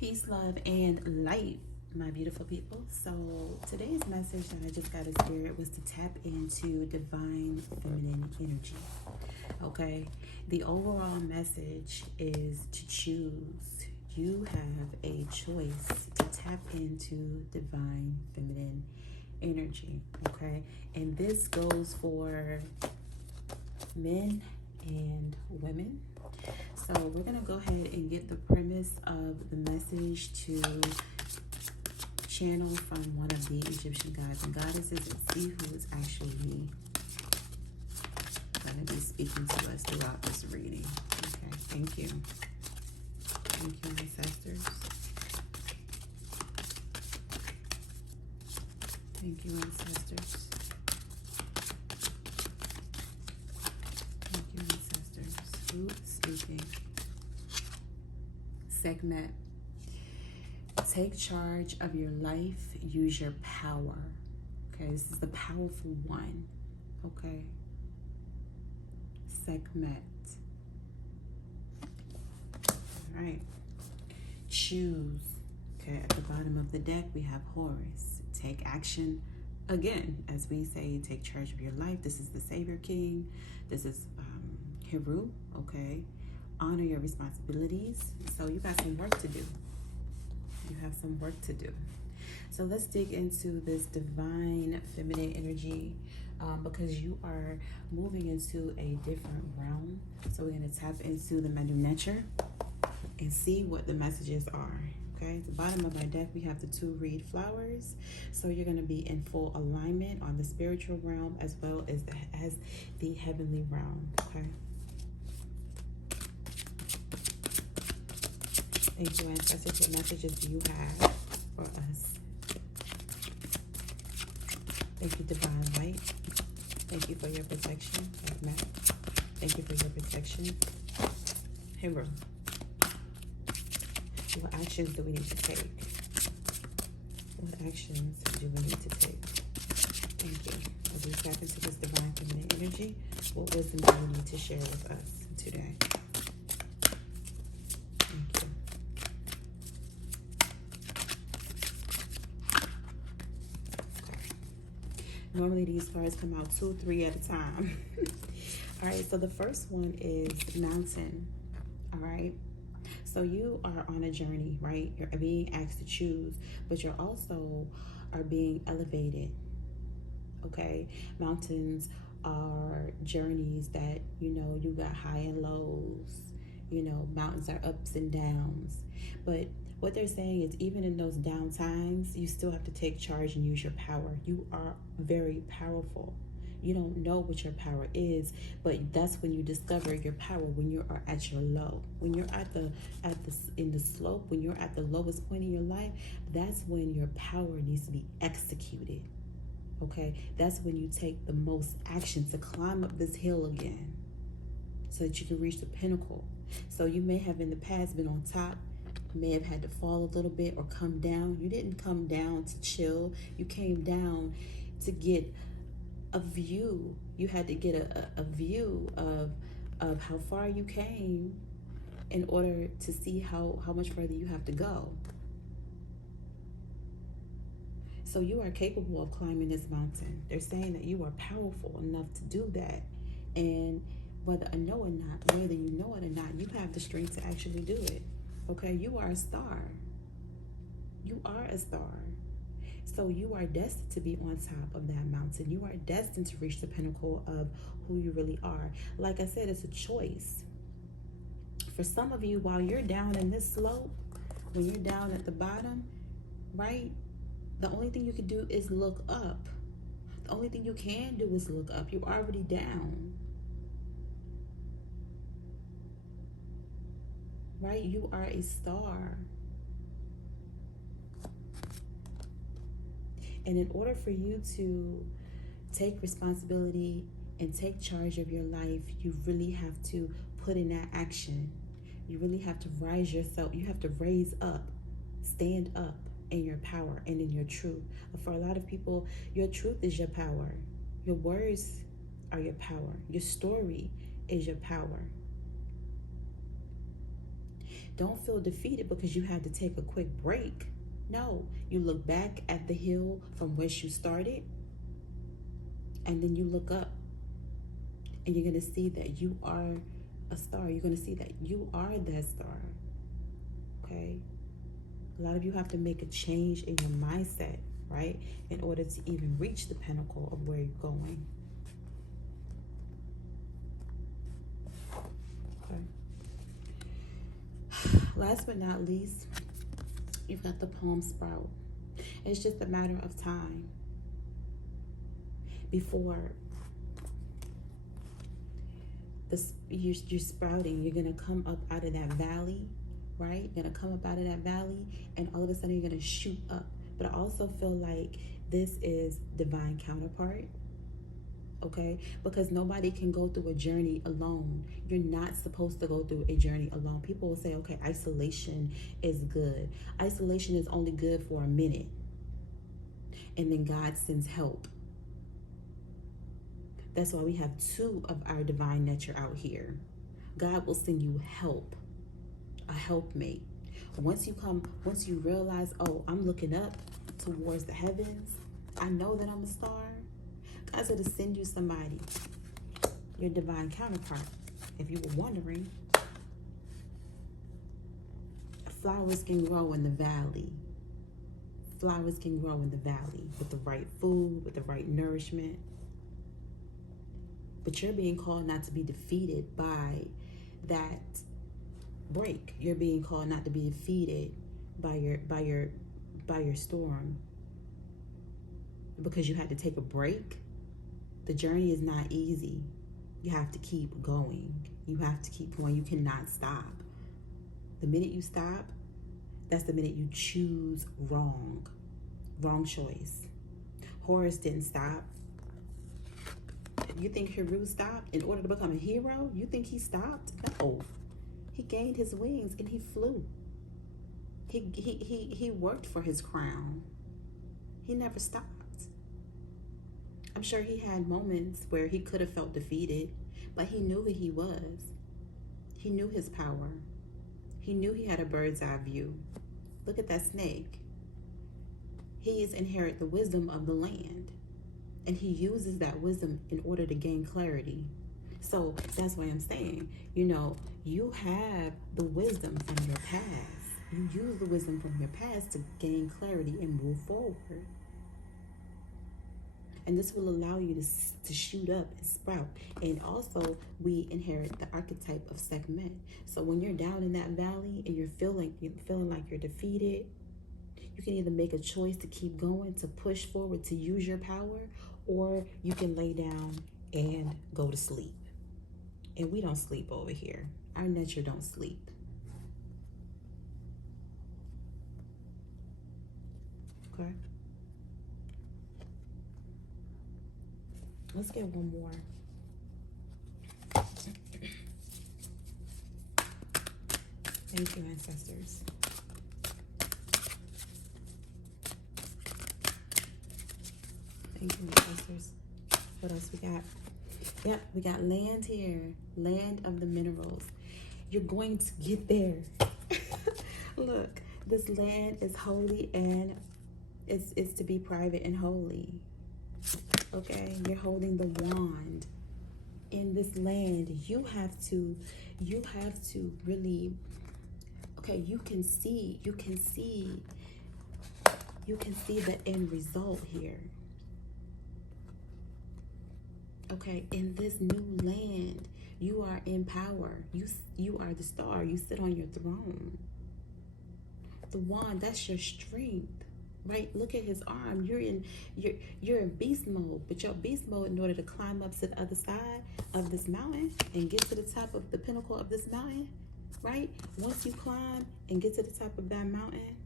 Peace, love, and light, my beautiful people. So, today's message that I just got in spirit was to tap into divine feminine energy. Okay, the overall message is to choose. You have a choice to tap into divine feminine energy. Okay, and this goes for men and women. So we're going to go ahead and get the premise of the message to channel from one of the Egyptian gods and goddesses and see who is actually going to be speaking to us throughout this reading. Okay, thank you. Thank you, ancestors. Thank you, ancestors. Thank you, ancestors. Who is speaking? Segment. Take charge of your life. Use your power. Okay, this is the powerful one. Okay. Segment. All right. Choose. Okay, at the bottom of the deck we have Horus. Take action. Again, as we say, take charge of your life. This is the Savior King. This is Heru. Okay. Honor your responsibilities. So you got some work to do. You have some work to do. So let's dig into this divine feminine energy because you are moving into a different realm. So we're going to tap into the Menu Nature and see what the messages are. Okay, at the bottom of our deck, we have the two reed flowers. So you're going to be in full alignment on the spiritual realm as well as the heavenly realm. Okay. Thank you, ancestors. What messages do you have for us? Thank you, divine light. Thank you for your protection. Thank you for your protection. Hero. What actions do we need to take? What actions do we need to take? Thank you. As we tap into this divine feminine energy, what wisdom do we need to share with us today? Thank you. Normally these cards come out 2, 3 at a time. All right, so the first one is mountain. All right, so you are on a journey, right? You're being asked to choose, but you're also are being elevated. Okay, mountains are journeys that, you know, you got high and lows. You know, mountains are ups and downs, but what they're saying is even in those down times, you still have to take charge and use your power. You are very powerful. You don't know what your power is, but that's when you discover your power, when you are at your low. When you're in the slope, when you're at the lowest point in your life, that's when your power needs to be executed. Okay? That's when you take the most action to climb up this hill again so that you can reach the pinnacle. So you may have in the past been on top, may have had to fall a little bit or come down. You didn't come down to chill. You came down to get a view. You had to get a view of how far you came in order to see how much further you have to go. So you are capable of climbing this mountain. They're saying that you are powerful enough to do that. And whether you know it or not, you have the strength to actually do it. Okay, you are a star. You are a star. So you are destined to be on top of that mountain. You are destined to reach the pinnacle of who you really are. Like I said, it's a choice. For some of you, while you're down in this slope, when you're down at the bottom, right? The only thing you can do is look up. The only thing you can do is look up. You're already down. Right? You are a star. And in order for you to take responsibility and take charge of your life, you really have to put in that action. You really have to rise yourself. You have to raise up, stand up in your power and in your truth. For a lot of people, your truth is your power. Your words are your power. Your story is your power. Don't feel defeated because you had to take a quick break. No, you look back at the hill from which you started, and then you look up, and you're going to see that you are a star. You're going to see that you are that star. Okay? A lot of you have to make a change in your mindset, right? In order to even reach the pinnacle of where you're going. Okay. Last but not least, you've got the palm sprout. It's just a matter of time before you're sprouting. You're going to come up out of that valley, right? You're going to come up out of that valley, and all of a sudden you're going to shoot up. But I also feel like this is divine counterpart, okay? Because nobody can go through a journey alone. You're not supposed to go through a journey alone. People will say, okay, isolation is good. Isolation is only good for a minute, and then God sends help. That's why we have two of our divine nature out here. God will send you help, a helpmate. Once you realize, oh, I'm looking up towards the heavens, I know that I'm a star, God's going to send you somebody, your divine counterpart. If you were wondering, flowers can grow in the valley. Flowers can grow in the valley with the right food, with the right nourishment. But you're being called not to be defeated by that break. You're being called not to be defeated by your storm because you had to take a break. The journey is not easy. You have to keep going. You have to keep going. You cannot stop. The minute you stop, that's the minute you choose wrong. Wrong choice. Horus didn't stop. You think Heru stopped in order to become a hero? You think he stopped? No. He gained his wings and he flew. He worked for his crown. He never stopped. I'm sure he had moments where he could have felt defeated, but he knew who he was. He knew his power. He knew he had a bird's eye view. Look at that snake. He has inherited the wisdom of the land, and he uses that wisdom in order to gain clarity. So that's why I'm saying, you have the wisdom from your past. You use the wisdom from your past to gain clarity and move forward. And this will allow you to shoot up and sprout. And also, we inherit the archetype of Sekhmet. So when you're down in that valley and you're feeling like you're defeated, you can either make a choice to keep going, to push forward, to use your power, or you can lay down and go to sleep. And we don't sleep over here. Our nature don't sleep. Okay. Let's get one more. Thank you, ancestors. Thank you, ancestors. What else we got? Yep, we got land here. Land of the minerals. You're going to get there. Look, this land is holy and it's to be private and holy. Okay, you're holding the wand in this land. You have to really, okay, you can see the end result here. Okay, in this new land, you are in power. You are the star. You sit on your throne. The wand, that's your strength, right? Look at his arm. You're in beast mode, but your beast mode in order to climb up to the other side of this mountain and get to the top of the pinnacle of this mountain, right? Once you climb and get to the top of that mountain,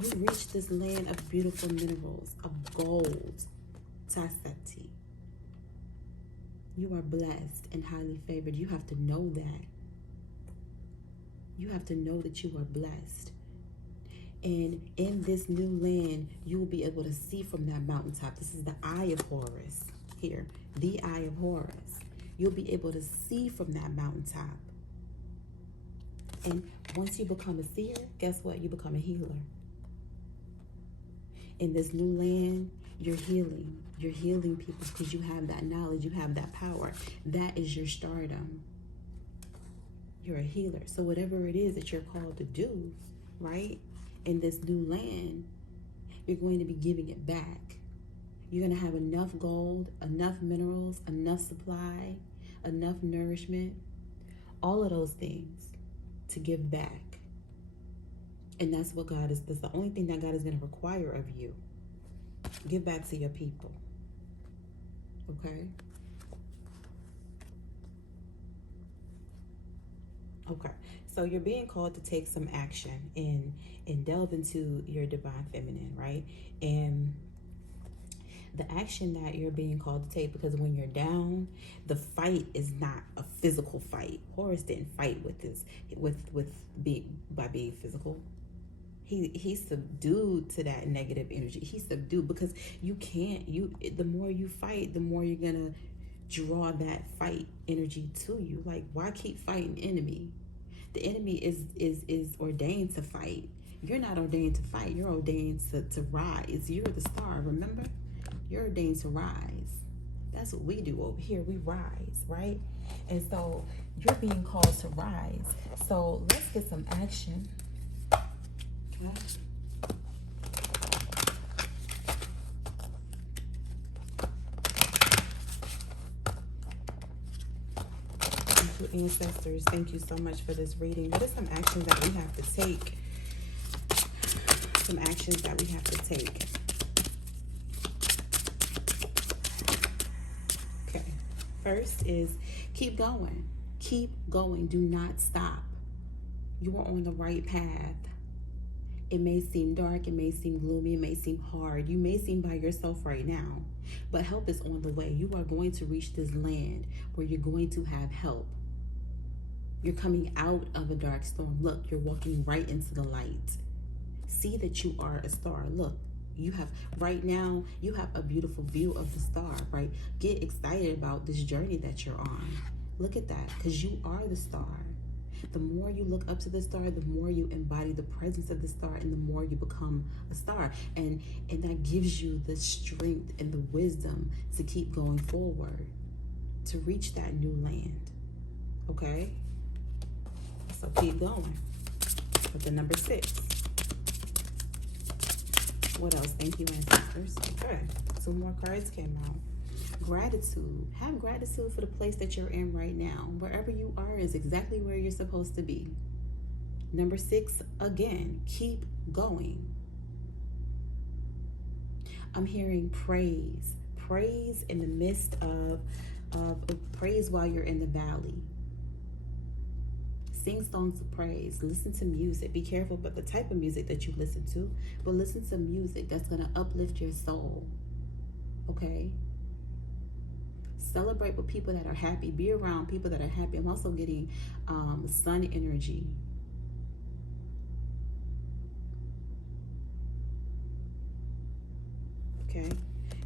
you reach this land of beautiful minerals, of gold, Tasati. You are blessed and highly favored. You have to know that. You have to know that you are blessed. And in this new land, you will be able to see from that mountaintop. This is the eye of Horus here, the eye of Horus. You'll be able to see from that mountaintop. And once you become a seer, guess what? You become a healer. In this new land, you're healing. You're healing people because you have that knowledge. You have that power. That is your stardom. You're a healer. So whatever it is that you're called to do, right, in this new land, you're going to be giving it back. You're going to have enough gold, enough minerals, enough supply, enough nourishment, all of those things to give back. And that's what God is, that's the only thing that God is going to require of you. Give back to your people. Okay? Okay. So you're being called to take some action and delve into your divine feminine, right? And the action that you're being called to take, because when you're down, the fight is not a physical fight. Horus didn't fight with this, by being physical. He's subdued to that negative energy. He's subdued because the more you fight, the more you're gonna draw that fight energy to you. Like, why keep fighting enemy? The enemy is ordained to fight. You're not ordained to fight. You're ordained to rise. You're the star, remember? You're ordained to rise. That's what we do over here. We rise, right? And so you're being called to rise. So let's get some action. Okay. Thank you, ancestors. Thank you so much for this reading. What are some actions that we have to take? Some actions that we have to take. Okay. First is keep going. Keep going. Do not stop. You are on the right path. It may seem dark, it may seem gloomy, it may seem hard. You may seem by yourself right now, but help is on the way. You are going to reach this land where you're going to have help. You're coming out of a dark storm. Look, you're walking right into the light. See that you are a star. Look, right now, you have a beautiful view of the star, right? Get excited about this journey that you're on. Look at that, because you are the star. The more you look up to the star, the more you embody the presence of the star, and the more you become a star. And that gives you the strength and the wisdom to keep going forward, to reach that new land. Okay? So keep going with the number 6. What else? Thank you, ancestors. Okay. 2 more cards came out. Gratitude. Have gratitude for the place that you're in right now. Wherever you are is exactly where you're supposed to be. Number 6, again, keep going. I'm hearing praise. Praise in the midst of praise while you're in the valley. Sing songs of praise. Listen to music. Be careful about the type of music that you listen to, but listen to music that's going to uplift your soul. Okay? Celebrate with people that are happy. Be around people that are happy. I'm also getting sun energy. Okay?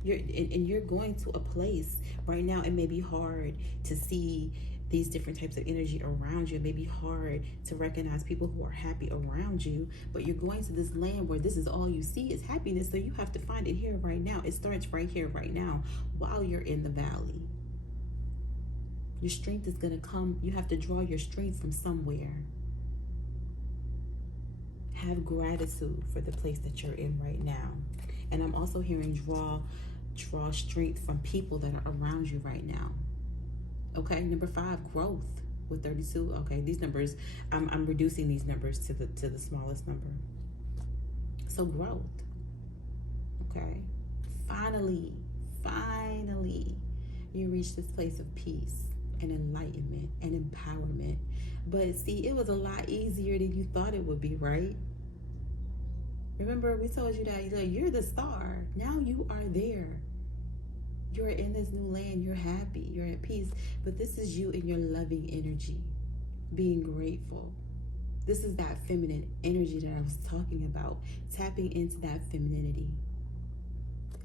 You're going to a place right now. It may be hard to see these different types of energy around you. It may be hard to recognize people who are happy around you, but you're going to this land where this is all you see is happiness. So you have to find it here right now. It starts right here, right now, while you're in the valley. Your strength is going to come. You have to draw your strength from somewhere. Have gratitude for the place that you're in right now. And I'm also hearing draw strength from people that are around you right now. Okay, number 5, growth with 32. Okay, these numbers, I'm reducing these numbers to the smallest number. So growth. Okay, finally, you reach this place of peace and enlightenment and empowerment. But see, it was a lot easier than you thought it would be, right? Remember, we told you that you're the star. Now you are there. You're in this new land. You're happy. You're at peace. But this is you in your loving energy, being grateful. This is that feminine energy that I was talking about. Tapping into that femininity.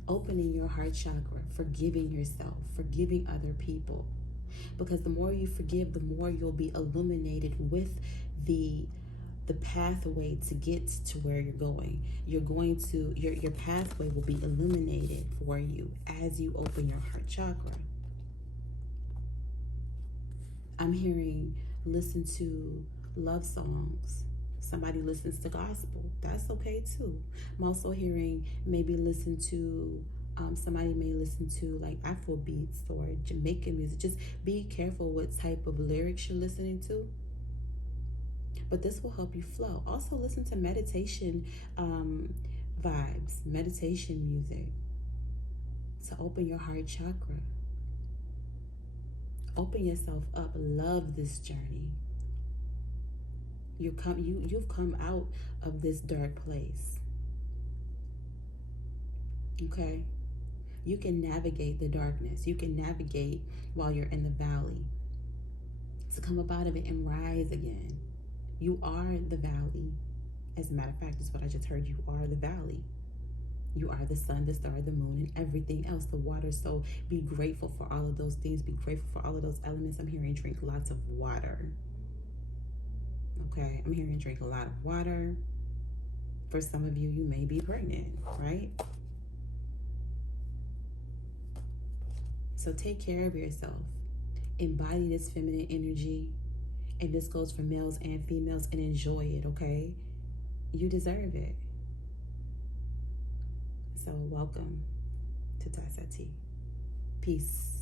Opening your heart chakra. Forgiving yourself. Forgiving other people. Because the more you forgive, the more you'll be illuminated with the pathway to get to where you're going. You're going to your pathway will be illuminated for you as you open your heart chakra. I'm hearing listen to love songs. Somebody listens to gospel. That's okay too. I'm also hearing maybe listen to somebody may listen to like Afro beats or Jamaican music. Just be careful what type of lyrics you're listening to. But this will help you flow. Also listen to meditation vibes, meditation music to open your heart chakra. Open yourself up. Love this journey. You've come out of this dark place. Okay? You can navigate the darkness. You can navigate while you're in the valley. To come up out of it and rise again. You are the valley. As a matter of fact, that's what I just heard. You are the valley. You are the sun, the star, the moon, and everything else, the water. So be grateful for all of those things. Be grateful for all of those elements. I'm hearing drink lots of water. Okay, I'm hearing drink a lot of water. For some of you, you may be pregnant, right? So take care of yourself. Embody this feminine energy. And this goes for males and females, and enjoy it, okay? You deserve it. So welcome to Tasati. Peace.